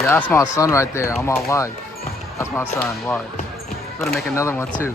Yeah, that's my son right there on my life. That's my son. Watch. I'm gonna make another one too.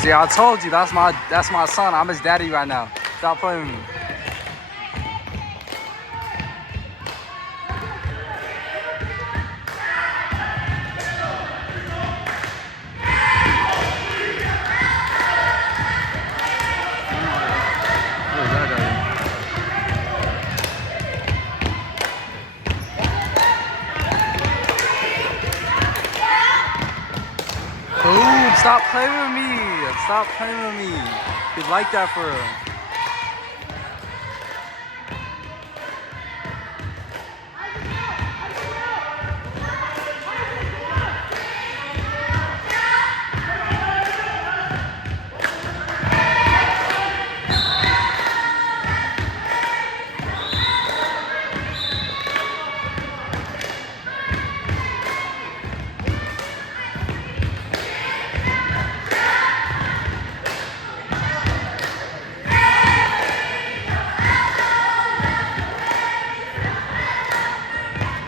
See, I told you that's my son. I'm his daddy right now. Stop playing with me. Ooh, stop playing with me. Stop playing with me. You like that for real.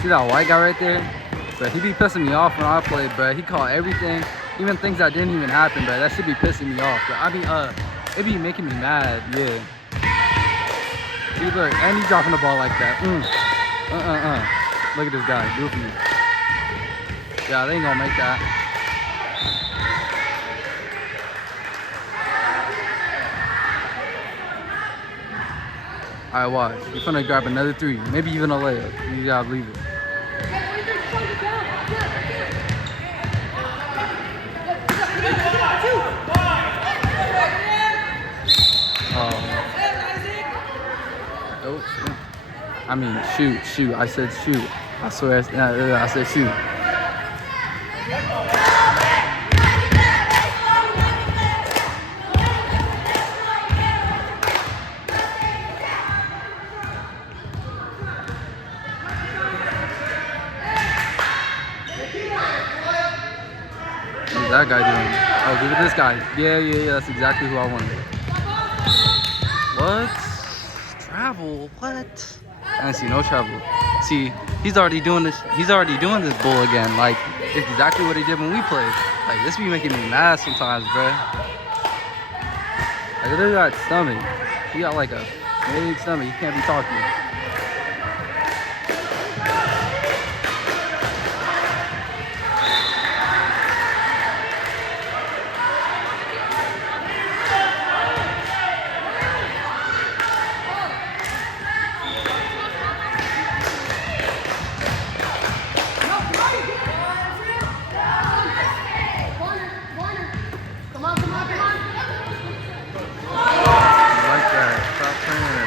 See that white guy right there? But he be pissing me off when I play, bro. He caught everything, even things that didn't even happen, bro. That should be pissing me off. But it be making me mad, yeah. See, look, and he's dropping the ball like that. Look at this guy, goofy. Yeah, they ain't gonna make that. All right, watch. You're gonna grab another three, maybe even a layup. You gotta believe it. I mean, shoot. I said shoot. I swear, I said shoot. What's that guy doing? Oh, look at this guy. Yeah. That's exactly who I wanted. What? Travel? What? I didn't see no travel. See, he's already doing this. He's already doing this bull again. Like, it's exactly what he did when we played. Like, this be making me mad sometimes, bro. Like, look at that stomach. He got like a big stomach. He can't be talking.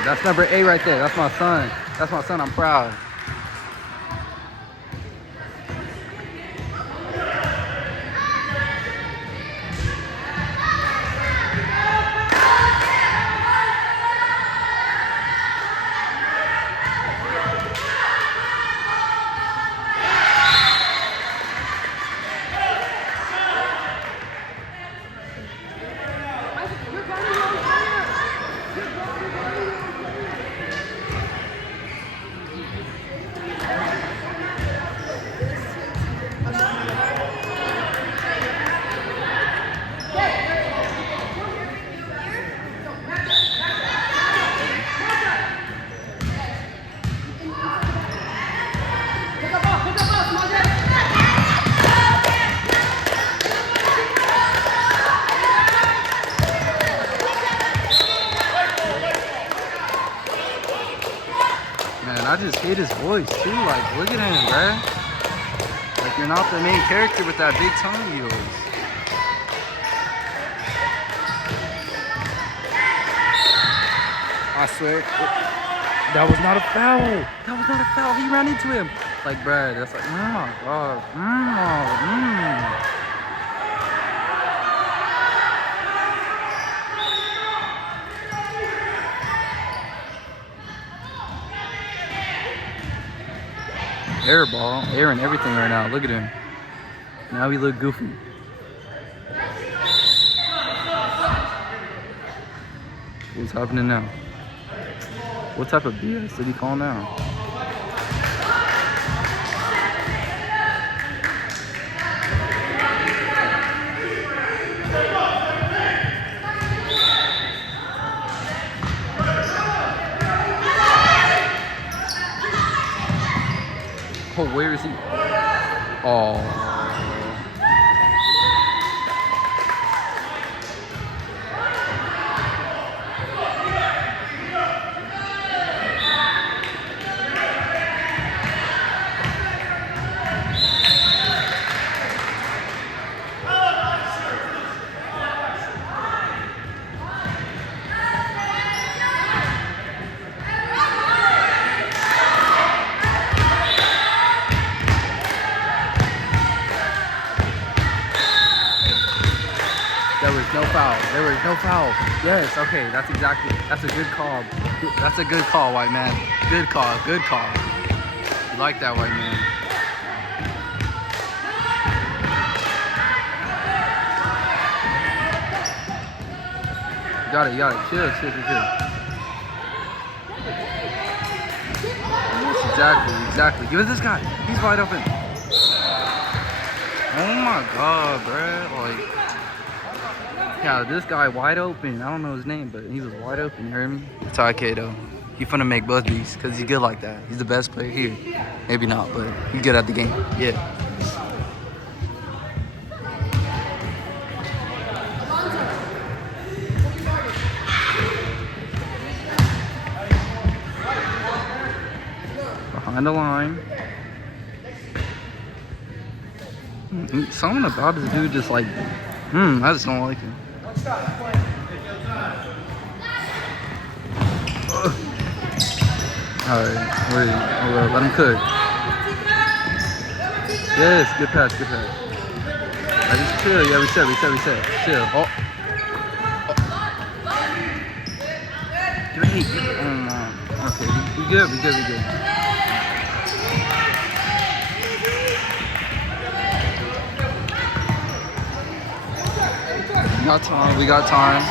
That's number 8 right there. That's my son. That's my son. I'm proud. just hate his voice too. Like, look at him, bruh. Like, you're not the main character with that big tongue of yours. I swear, that was not a foul. That was not a foul. He ran into him. Like, bruh, that's like, oh my god. Air ball, air and everything right now. Look at him. Now he look goofy. What's happening now? What type of BS did he call now? Oh, where is he? Oh. No foul. There was no foul. Yes, okay, that's a good call. That's a good call, white man. Good call, good call. You like that, white man. You got it. Chill. Yes, exactly. Give it this guy. He's wide open. Oh my god, bruh. Like, yeah, this guy wide open. I don't know his name, but he was wide open. You heard me? It's okay though. He finna make both these because he's good like that. He's the best player here. Maybe not, but he's good at the game. Yeah. Behind the line. Something about this dude just like, I just don't like him. Alright, wait, hold up, let him cook. Yes, good pass. I just chill, yeah, reset. Chill. Oh. Great. Okay, we good. We got time.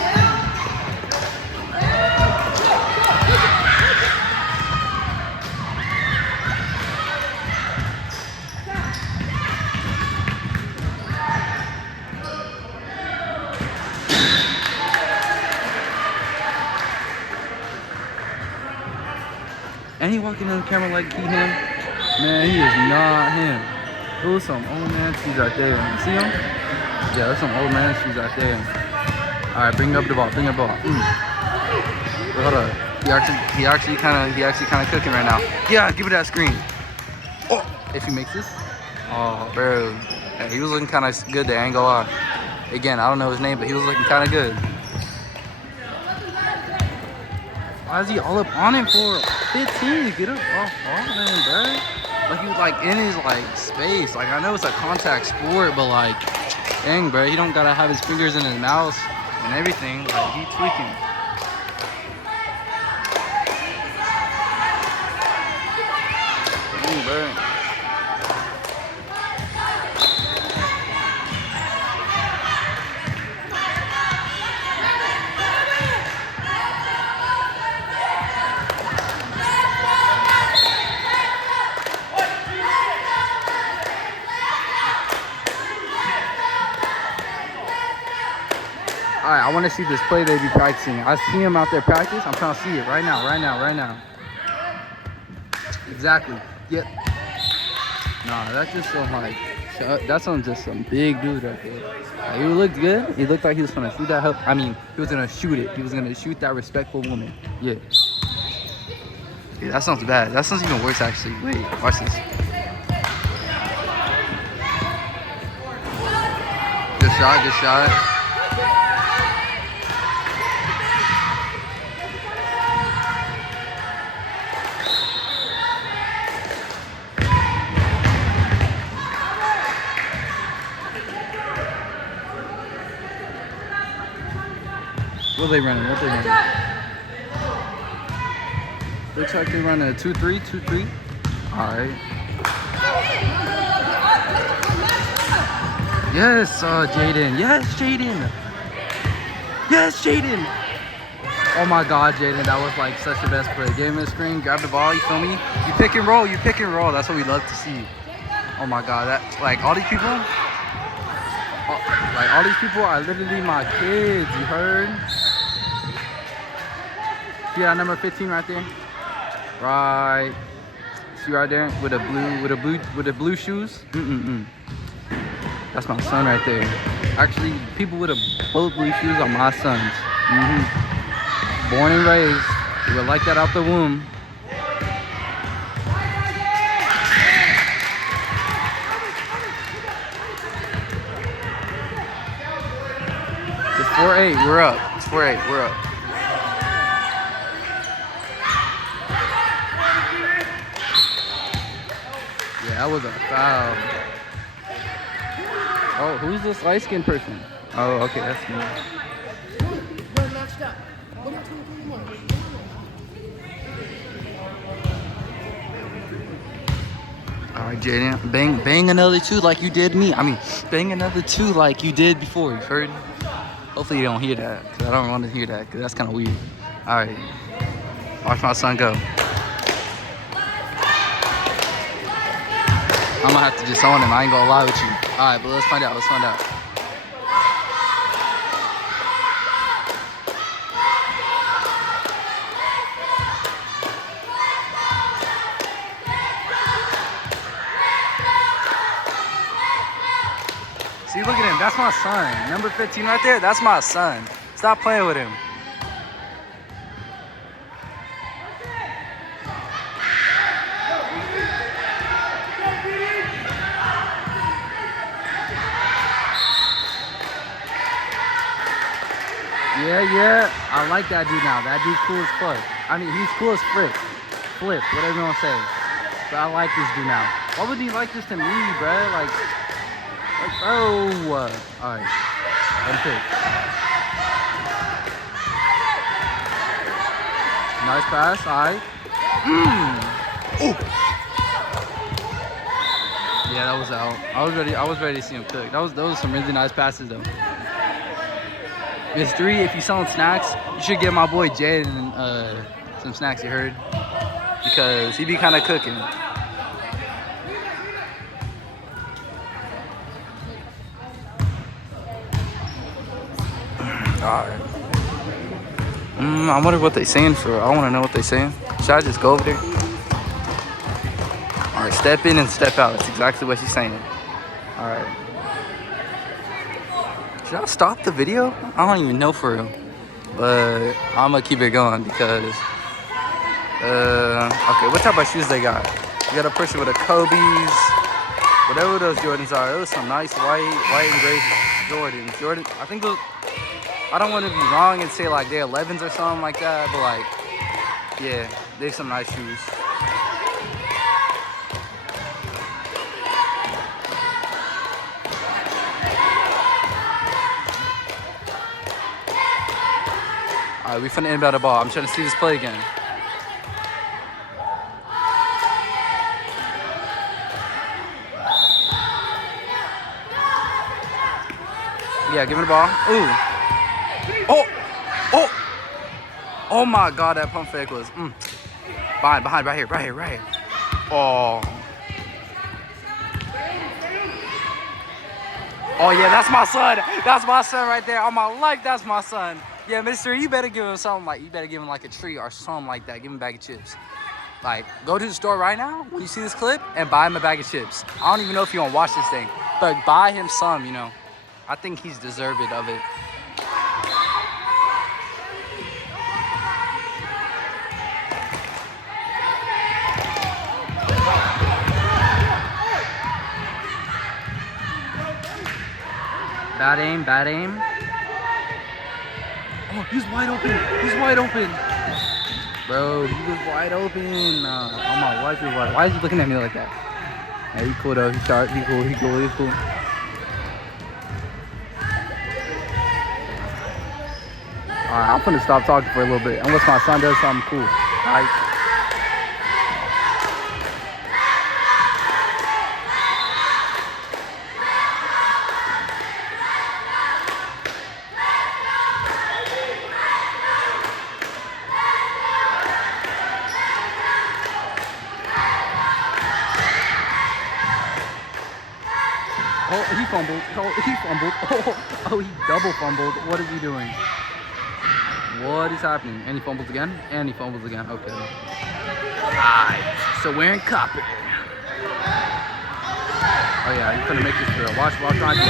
And he walking in the camera like he him. Man, he is not him. Those some old man shoes right there. You see him? Yeah, that's some old man shoes right there. All right, bring up the ball. But hold up. He actually kind of cooking right now. Yeah, give it that screen. Oh, if he makes this. Oh, bro. Yeah, he was looking kind of good there. I ain't gonna lie. Again, I don't know his name, but he was looking kind of good. Why is he all up on him for 15? Get up off of him, bro. Like, he was like in his like space. Like, I know it's a contact sport, but like, dang, bro, he don't gotta have his fingers in his mouth and everything. Like, he tweaking. Dang, bro. Alright, I want to see this play they be practicing. I see him out there practice. I'm trying to see it right now. Exactly. Yep. Nah, that's just some like, that's on just some big dude right there. Like, he looked good. He looked like he was gonna shoot that. I mean, he was gonna shoot it. He was gonna shoot that respectful woman. Yeah. Yeah, that sounds bad. That sounds even worse, actually. Wait, watch this. Good shot, good shot. What are they running? What are they running? Looks like they run a 2-3, 2-3. All right. Yes, Jaden. Yes, Jaden. Yes, Jaden. Oh my God, Jaden, that was like such the best play. Give him a screen, grab the ball, you feel me? You pick and roll, you pick and roll. That's what we love to see. Oh my God, that like all these people are literally my kids, you heard? See that number 15 right there? Right. See right there with the blue shoes? That's my son right there. Actually, people with both blue shoes are my sons. Born and raised. They were like that out the womb. It's 4-8. We're up. It's 4-8. We're up. Yeah, that was a foul. Oh, who's this light-skinned person? Oh, okay, that's me. All right, Jaden, bang another 2 like you did me. I mean, bang another 2 like you did before. You heard? Hopefully you don't hear that, because I don't want to hear that, because that's kind of weird. All right, watch my son go. I'm gonna have to just own him. I ain't gonna lie with you. All right, but let's find out. Let's find out. See, look at him. That's my son. Number 15 right there. That's my son. Stop playing with him. Yeah. I like that dude now. That dude cool as fuck. I mean, he's cool as Flip, whatever you want to say. But I like this dude now. Why would he like this to me, bro? Like oh. All right. Let him pick. Nice pass. All right. Oh. Yeah, that was out. I was ready to see him cook. Those were some really nice passes though. It's 3. If you're selling snacks, you should give my boy Jaden some snacks, you heard? Because he be kind of cooking. Alright. I wonder what they saying for. I want to know what they saying. Should I just go over there? Alright, step in and step out. That's exactly what she's saying. Alright. Should I stop the video? I don't even know for real. But I'm gonna keep it going because okay, what type of shoes they got? You got a person with a Kobe's, whatever those Jordans are. Those some nice white and gray Jordan. I think those, I don't want to be wrong and say like they're 11s or something like that, but like, yeah, they're some nice shoes. All right, we finna inbound the ball. I'm trying to see this play again. Yeah, give me the ball. Ooh. Oh my God, that pump fake was. Behind, right here. Oh. Oh yeah, that's my son. That's my son right there. On my life, that's my son. Yeah, mister, you better give him something like, a treat or something like that. Give him a bag of chips. Like, go to the store right now when you see this clip and buy him a bag of chips. I don't even know if you want to watch this thing, but buy him some, you know. I think he's deserved of it. Bad aim, bad aim. Oh, he's wide open. He's wide open. Bro, he was wide open. Oh my, why is he looking at me like that? Yeah, he cool though. He's sharp. He's cool. He's cool. He's cool. Alright, I'm gonna stop talking for a little bit unless my son does something cool. Alright. Oh, he fumbled. Oh, he fumbled. Oh, he double fumbled. What is he doing? What is happening? And he fumbles again? And he fumbles again. Okay. Alright, so we're in copy. Oh yeah, he's gonna make this throw. Watch I do it.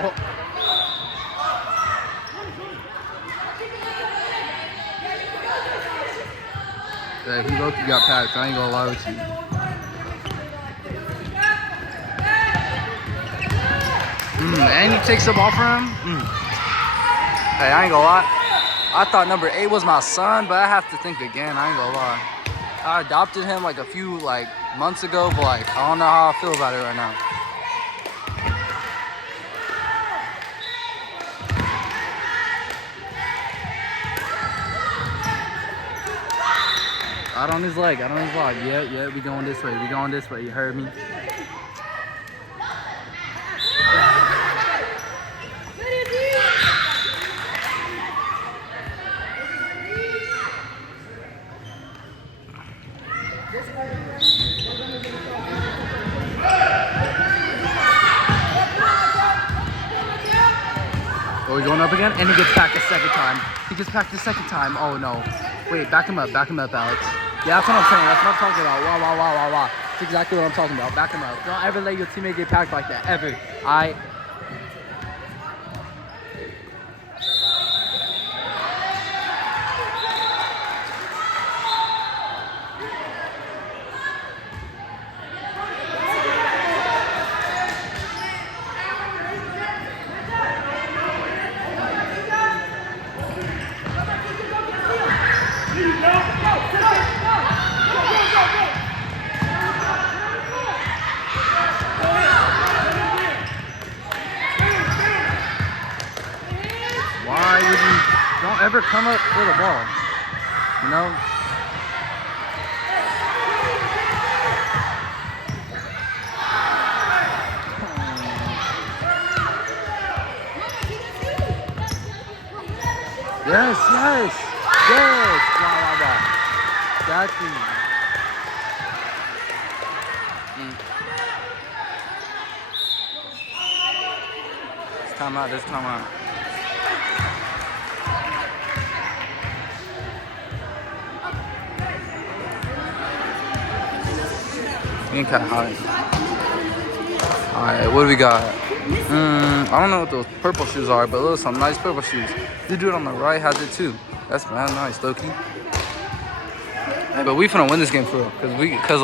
Oh. Yeah, he low-key got packed. I ain't gonna lie with you. And he takes the ball from him. Hey, I ain't gonna lie. I thought number 8 was my son, but I have to think again. I ain't gonna lie. I adopted him like a few months ago, but I don't know how I feel about it right now. Out on his leg. Yeah, we going this way. You heard me? Oh, he's going up again, and he gets packed a second time. Oh no. Wait, back him up, Alex. Yeah, that's what I'm saying. That's what I'm talking about. Wow. That's exactly what I'm talking about. Back him up. Don't ever let your teammate get packed like that. Ever. Why would you don't ever come up for the ball? You know? Yes. Wow. Exactly. This time out. Getting kind of high. Alright, what do we got? I don't know what those purple shoes are, but those are some nice purple shoes. The dude on the right has it too. That's man nice, Loki. Hey, but we finna win this game for real, cause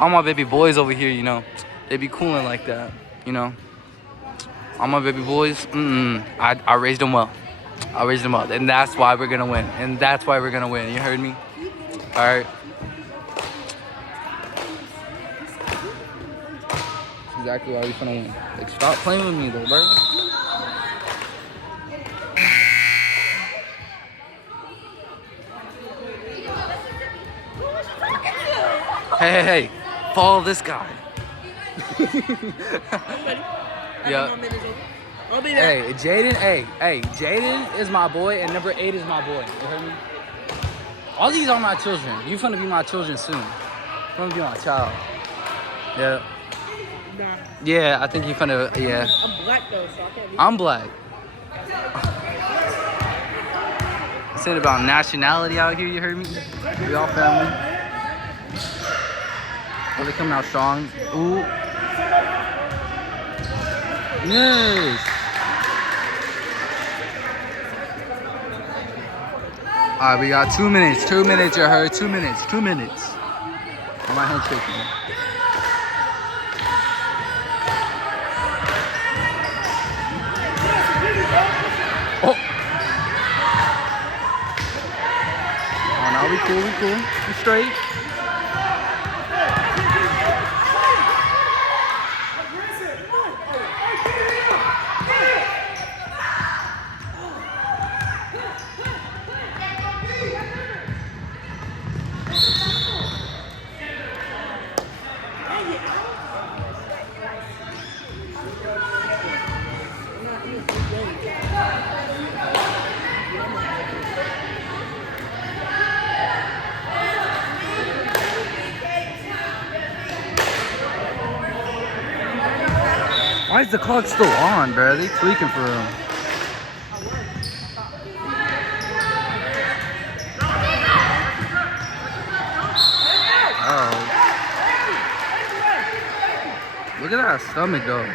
all my baby boys over here, you know, they be cooling like that, you know. All my baby boys, I raised them well. And that's why we're gonna win. You heard me? Alright. That's exactly why we finna win. Stop playing with me though, bro. Hey. Follow this guy. Yeah. Hey, Jaden is my boy and number 8 is my boy. You heard me? All these are my children. You finna be my children soon. You finna be my child. Yeah. Nah. Yeah, I think you finna, yeah. I'm black though, so I can't be. I'm black. It's ain't about nationality out here, you heard me? We all family. Oh, they coming out strong. Ooh. Yes. Alright, we got 2 minutes. 2 minutes, you heard? 2 minutes. On my hand shaking. Oh. Oh, no, we cool, we cool. We straight. Why is the clock still on, bro? They tweaking for real. Oh. Look at that stomach though.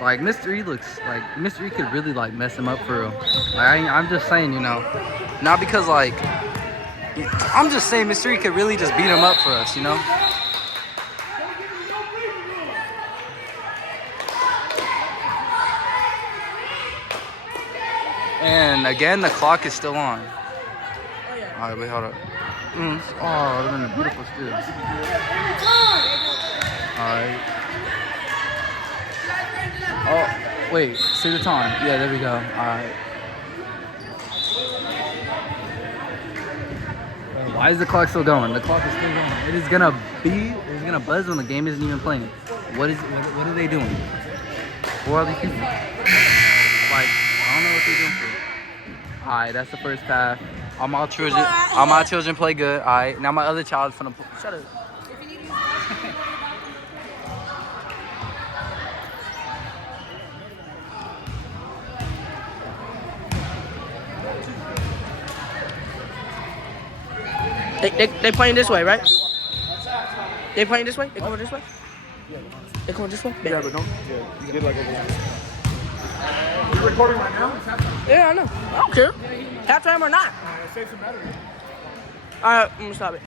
Like Mr. E looks like Mr. E could really like mess him up for real. Like I'm just saying, you know, not because like I'm just saying Mr. E could really just beat him up for us, you know. And again, the clock is still on. All right, wait, hold up. Oh, that would have been a beautiful steal. All right. Oh, wait, see the time. Yeah, there we go. All right. Why is the clock still going? The clock is still going. It's gonna buzz when the game isn't even playing. What are they doing? Who are these people? Like, I don't know what they're doing for. All right, that's the first half. All my children play good. All right, now my other child's finna play. Shut up. They playing this way, right? They playing this way? They going this way? They going this way? Yeah, but don't. Yeah, you can get like a. You recording right now? Yeah, I know. I don't care. Halftime or not. Save some battery. All right, I'm gonna stop it.